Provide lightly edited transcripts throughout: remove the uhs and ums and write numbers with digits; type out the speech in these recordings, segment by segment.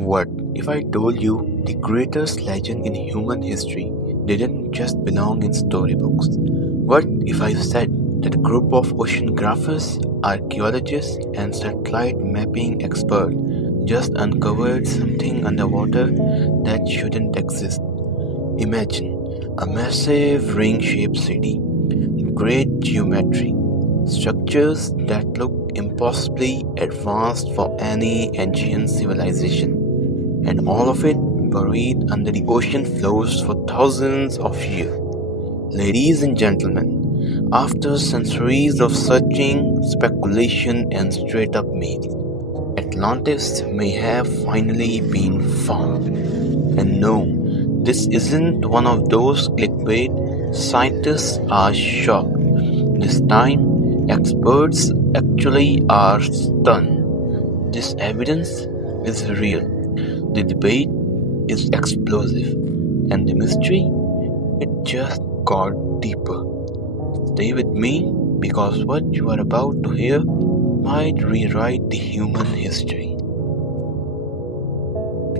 What if I told you the greatest legend in human history didn't just belong in storybooks? What if I said that a group of oceanographers, archaeologists, and satellite mapping experts just uncovered something underwater that shouldn't exist? Imagine a massive ring-shaped city, great geometry, structures that look impossibly advanced for any ancient civilization, and all of it buried under the ocean floors for thousands of years. Ladies and gentlemen, after centuries of searching, speculation, and straight up myths, Atlantis may have finally been found. And no, this isn't one of those clickbait scientists are shocked. This time, experts actually are stunned. This evidence is real. The debate is explosive, and the mystery, it just got deeper. Stay with me because what you are about to hear might rewrite the human history.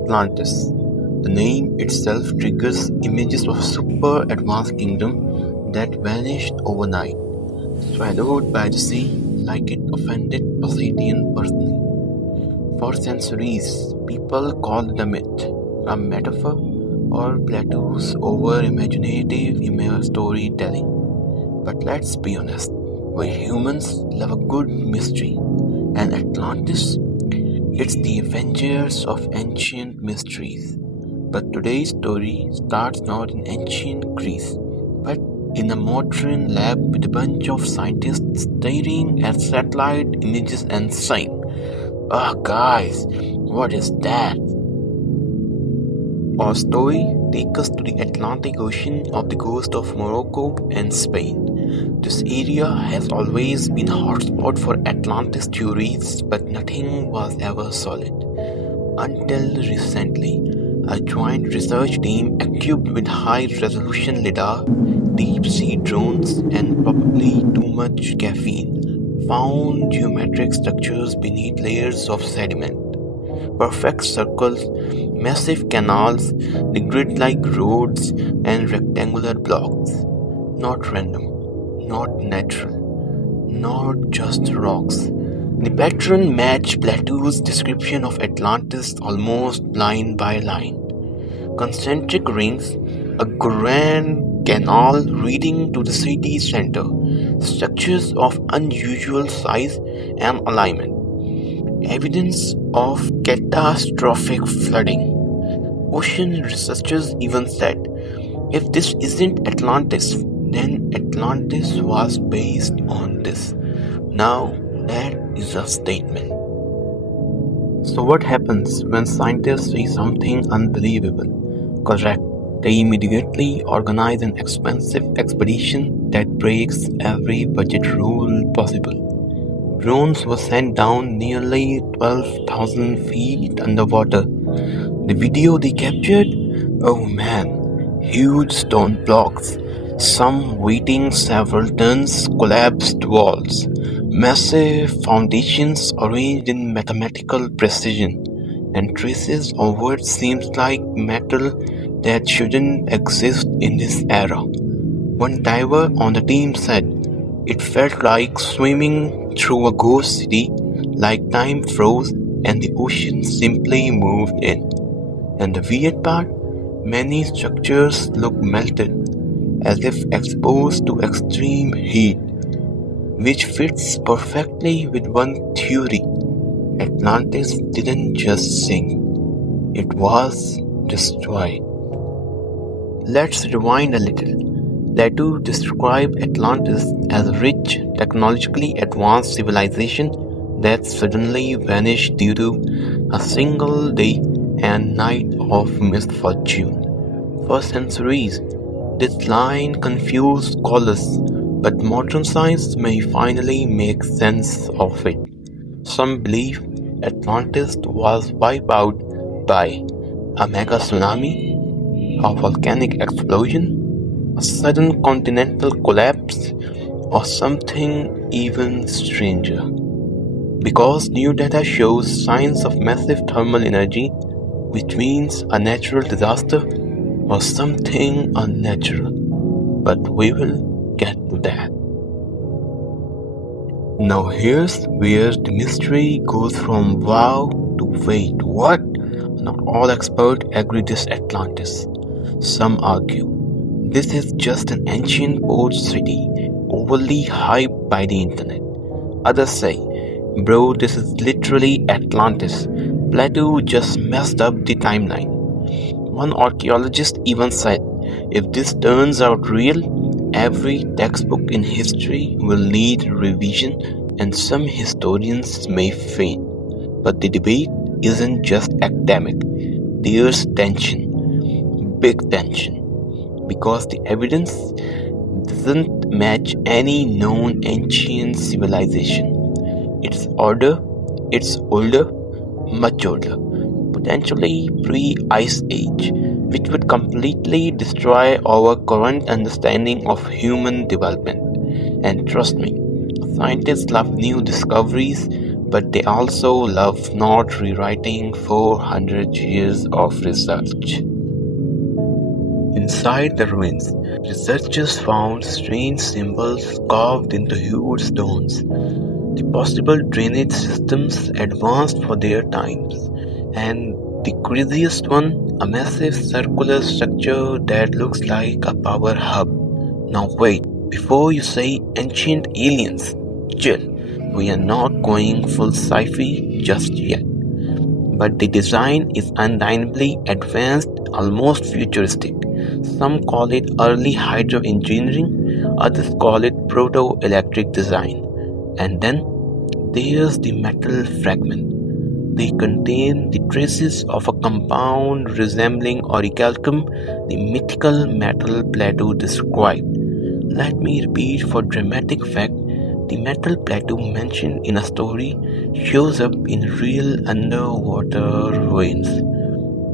Atlantis. The name itself triggers images of a super advanced kingdom that vanished overnight, swallowed by the sea like it offended Poseidon personally. For centuries, people called it a myth, a metaphor, or Plato's over-imaginative storytelling. But let's be honest, we humans love a good mystery, and Atlantis, it's the Avengers of ancient mysteries. But today's story starts not in ancient Greece, but in a modern lab with a bunch of scientists staring at satellite images and saying, "Ah, guys, what is that?" Our story takes us to the Atlantic Ocean off the coast of Morocco and Spain. This area has always been a hotspot for Atlantis theories, but nothing was ever solid. Until recently, a joint research team equipped with high-resolution lidar, deep-sea drones, and probably too much caffeine found geometric structures beneath layers of sediment. Perfect circles, massive canals, the grid-like roads, and rectangular blocks. Not random, not natural, not just rocks. The pattern matched Plato's description of Atlantis almost line by line. Concentric rings, a grand canal leading to the city center, structures of unusual size and alignment, evidence of catastrophic flooding. Ocean researchers even said, if this isn't Atlantis, then Atlantis was based on this. Now, that is a statement. So what happens when scientists see something unbelievable? Correct. They immediately organize an expensive expedition that breaks every budget rule possible. Drones were sent down nearly 12,000 feet underwater. The video they captured? Oh man, huge stone blocks, some weighing several tons, collapsed walls, massive foundations arranged in mathematical precision, and traces of what seems like metal that shouldn't exist in this era. One diver on the team said, "It felt like swimming through a ghost city, like time froze and the ocean simply moved in." And the weird part, many structures look melted, as if exposed to extreme heat, which fits perfectly with one theory. Atlantis didn't just sink, it was destroyed. Let's rewind a little. Plato described Atlantis as a rich, technologically advanced civilization that suddenly vanished due to a single day and night of misfortune. For centuries, this line confused scholars, but modern science may finally make sense of it. Some believe Atlantis was wiped out by a mega tsunami, a volcanic explosion, a sudden continental collapse, or something even stranger. Because new data shows signs of massive thermal energy, which means a natural disaster or something unnatural. But we will get to that. Now here's where the mystery goes from wow to wait, what? Not all experts agree this Atlantis. Some argue this is just an ancient port city, overly hyped by the internet. Others say, bro, this is literally Atlantis. Plato just messed up the timeline. One archaeologist even said, if this turns out real, every textbook in history will need revision and some historians may faint. But the debate isn't just academic, there's tension, big tension, because the evidence doesn't match any known ancient civilization. It's older, much older, potentially pre-Ice Age, which would completely destroy our current understanding of human development. And trust me, scientists love new discoveries, but they also love not rewriting 400 years of research. Inside the ruins, researchers found strange symbols carved into huge stones. The possible drainage systems advanced for their times, and the craziest one, a massive circular structure that looks like a power hub. Now wait, before you say ancient aliens, chill, we are not going full sci-fi just yet. But the design is undeniably advanced, almost futuristic. Some call it early hydro engineering, others call it proto-electric design. And then there's the metal fragment. They contain the traces of a compound resembling orichalcum, the mythical metal Plato described. Let me repeat for dramatic effect, the metal Plato mentioned in a story shows up in real underwater ruins.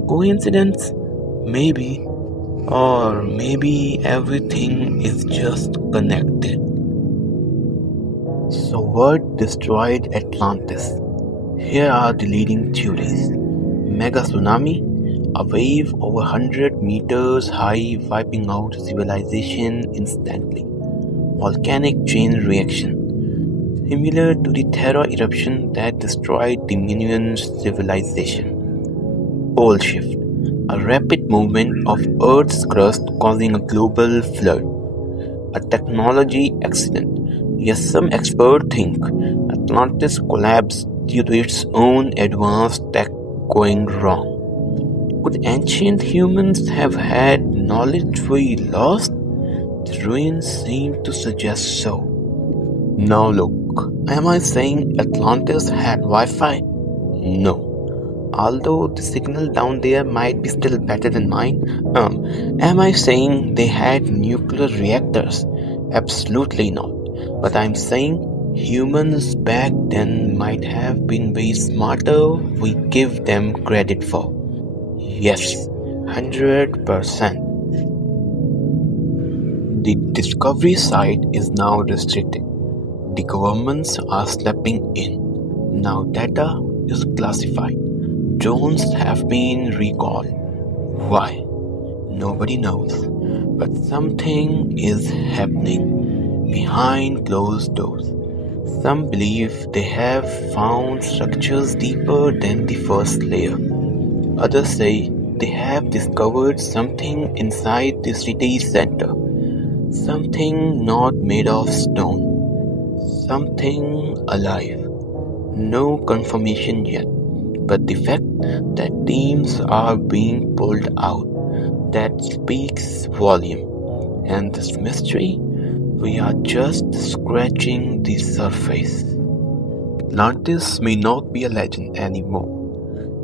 Coincidence? Maybe. Or maybe everything is just connected. So what destroyed Atlantis? Here are the leading theories. Mega tsunami, a wave over 100 meters high wiping out civilization instantly. Volcanic chain reaction, similar to the Terra eruption that destroyed the Minoan civilization. Pole shift, a rapid movement of Earth's crust causing a global flood. A technology accident. Yes, some experts think Atlantis collapsed due to its own advanced tech going wrong. Could ancient humans have had knowledge we lost? The ruins seem to suggest so. Now look, am I saying Atlantis had Wi-Fi? No. Although the signal down there might be still better than mine. Am I saying they had nuclear reactors? Absolutely not. But I'm saying humans back then might have been way smarter we give them credit for. Yes, 100%. The discovery site is now restricted. The governments are stepping in. Now data is classified. Drones have been recalled. Why? Nobody knows. But something is happening behind closed doors. Some believe they have found structures deeper than the first layer. Others say they have discovered something inside the city center. Something not made of stone. Something alive. No confirmation yet. But the fact that teams are being pulled out, that speaks volume. And this mystery, we are just scratching the surface. Atlantis may not be a legend anymore.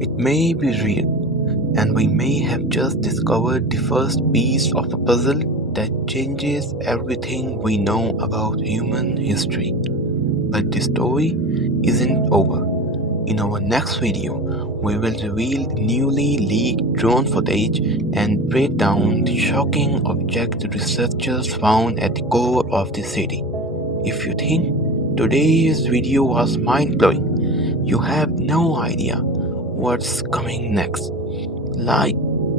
It may be real, and we may have just discovered the first piece of a puzzle that changes everything we know about human history. But the story isn't over. In our next video, we will reveal the newly leaked drone footage and break down the shocking object researchers found at the core of the city. If you think today's video was mind-blowing, you have no idea what's coming next. Like,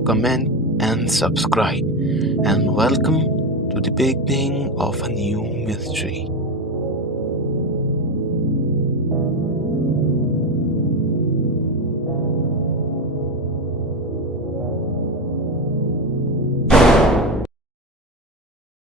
comment, and subscribe. And welcome to the beginning of a new mystery.